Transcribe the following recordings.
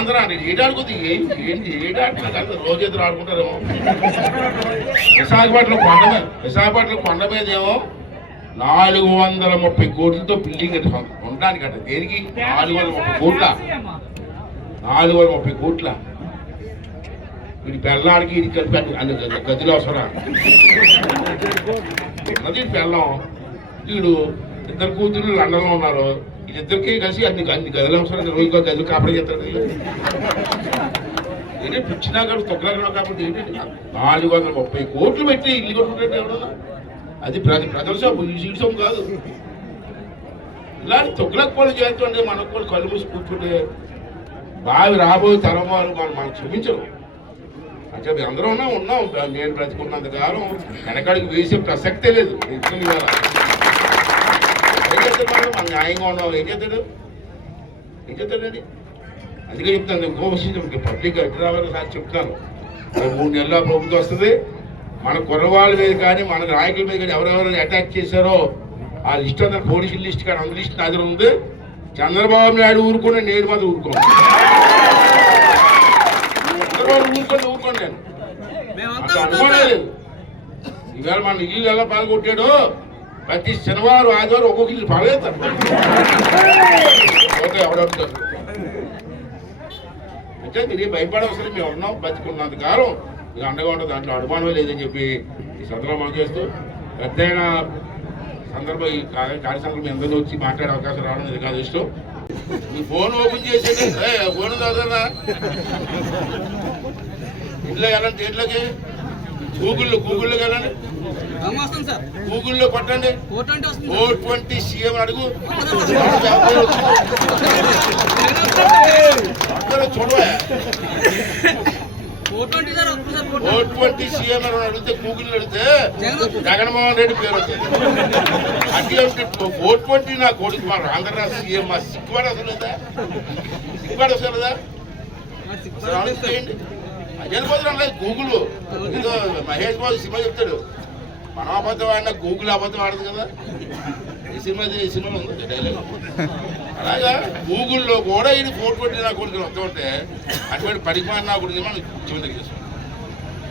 ఆంధ్ర అంటే ఏడాడుకుంది ఏంటి ఏడాడుతున్నా కదా రోజు ఎదురు ఆడుకుంటారేమో. విశాఖపట్నం కొండ మీద ఏమో 430 కోట్లతో బిల్డింగ్ ఉండడానికి అంట. దేనికి 430 కోట్ల 430 కోట్ల. వీడి బెల్లానికి ఇది కలిపి అన్ని గదిలో అవసరం అన్నది బెల్లం. వీడు 2 కూతురు లండన్లో ఉన్నారు. వీళ్ళిద్దరికీ కలిసి అన్ని గదులు అవసరం. రోజుకో గదులు కాపడే చేస్తారు. ఏంటంటే పిచ్చినా కాదు తొక్కలా కాబట్టి ఏంటంటే 430 కోట్లు పెట్టి ఇల్లు కొట్టుకుంటే ఎవరన్నా అది ప్రజల సొమ్ము, ఈ సీట్ సొమ్ము కాదు. ఇలాంటి తొక్కలకు పనులు చేస్తుంటే మనకు కూడా కళ్ళు మూసి కూర్చుంటే బావి రాబోయే తరం వారు మనం క్షమించరు. అంటే మేము అందరం ఉన్నాం. నేను బ్రతుకున్నంత కాలం వెనకాడికి వేసే ప్రసక్తే లేదు. ఏం చేస్తాడు మనం న్యాయంగా ఉన్నాం. ఏం చేస్తాడండి. అందుకే చెప్తాను నేను గోవసించి పబ్లిక్ ఎక్కడ రావాలో సార్ చెప్తాను. 3 నెలల ప్రభుత్వం వస్తుంది. మన కుర్రవాళ్ళ మీద కానీ మన నాయకుల మీద కానీ ఎవరెవరు అటాక్ చేశారో ఆ లిస్ట్ అంతా పోలీసుల లిస్ట్ కానీ అందరి లిస్ట్ నా దగ్గర ఉంది. చంద్రబాబు నాయుడు ఊరుకుని నేను మాత్రం ఊరుకోను. చంద్రబాబు ఊరుకోండి నేను అంత అనుమానం లేదు. ఈవేళ మన ఇల్లు ఎలా పాల్గొట్టాడో ప్రతి శనివారం ఆదివారం ఒక్కొక్క ఇల్లు పాల్గొతారు. ఓకే ఎవడవుతారు అంటే మీరు భయపడవసరం. మేము ఉన్నాం బతికున్నంత కాలం మీకు అండగా ఉంటుంది. దాంట్లో అనుమానం లేదని చెప్పి ఈ సందర్భం చేస్తూ పెద్దయిన సందర్భం ఈ కార్యక్రమం మీ అందరూ వచ్చి మాట్లాడే అవకాశం రావడం ఇది కాదు ఇష్టం. మీ ఫోన్ ఓపెన్ చేసేది ఫోన్ చదవరా ఇంట్లో వెళ్ళండి. దేంట్లోకి గూగుల్లోకి వెళ్ళండి. గూగుల్లో కొట్టండి 420 సీఎం అడుగు చూడవా. 420 సీఎం అని అడిగితే గూగుల్ అడిగితే జగన్మోహన్ రెడ్డి పేరు వచ్చింది. అంటే 420 నా కొడుకు మా ఆంధ్ర సీఎం మా సిగ్గుపడి అసలు లేదా చేయండి. వెళ్ళిపోతున్నాం లేదు గూగుల్. ఏదో మహేష్ బాబు సినిమా చెప్తాడు మనం అబద్ధం ఆడినా గూగుల్ అబద్ధం ఆడదు కదా. ఈ సినిమాలో ఉంది డైలాగ్. అలాగా గూగుల్లో కూడా ఇది 420 నా కొడుకులు వస్తూ ఉంటే అటువంటి పరిపాలన నా కొడుకు మనం జీవన దగ్గర చేస్తాం.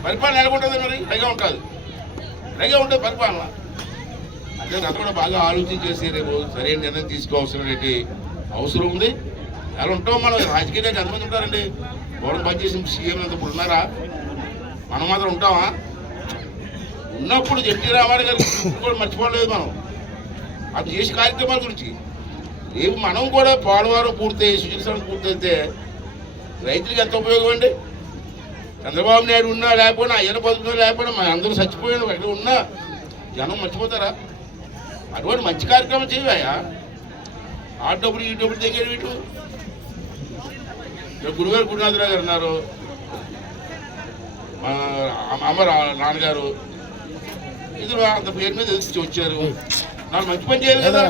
పరిపాలన ఎలాగుంటుంది మరి పైగా ఉంటుంది పరిపాలన. అంటే అది కూడా బాగా ఆలోచించేసి రేపు సరైన నిర్ణయం తీసుకోవాల్సిన అవసరం ఉంది. అలా ఉంటాం మనం. రాజకీయంగా ఎంతమంది ఉంటారండి. గవర్నమెంట్ పనిచేసిన సీఎం అంత ఇప్పుడు ఉన్నారా? మనం మాత్రం ఉంటామా? ఉన్నప్పుడు ఎన్టీ రామారావు గారి కూడా మర్చిపోలేదు మనం. అది చేసే కార్యక్రమాల గురించి. రేపు మనం కూడా పోలవరం పూర్తయి సుజల పూర్తయితే రైతులకు ఎంత ఉపయోగం అండి. చంద్రబాబు నాయుడు ఉన్నా లేకపోయినా అయ్యన బతుకున్నా లేకపోయినా మన అందరూ చచ్చిపోయాను ఎక్కడ ఉన్నా జనం మర్చిపోతారా? అటువంటి మంచి కార్యక్రమం చేయవా. ఆ డబ్బులు ఈ డబ్బులు తెగేది వీటు. గురుగారు గురునాథరావు గారు ఉన్నారు, అమ్మ నాన్నగారు ఇద్దరు అంత పేరు మీద వచ్చారు. నాకు మంచి పని చేయాలి కదా.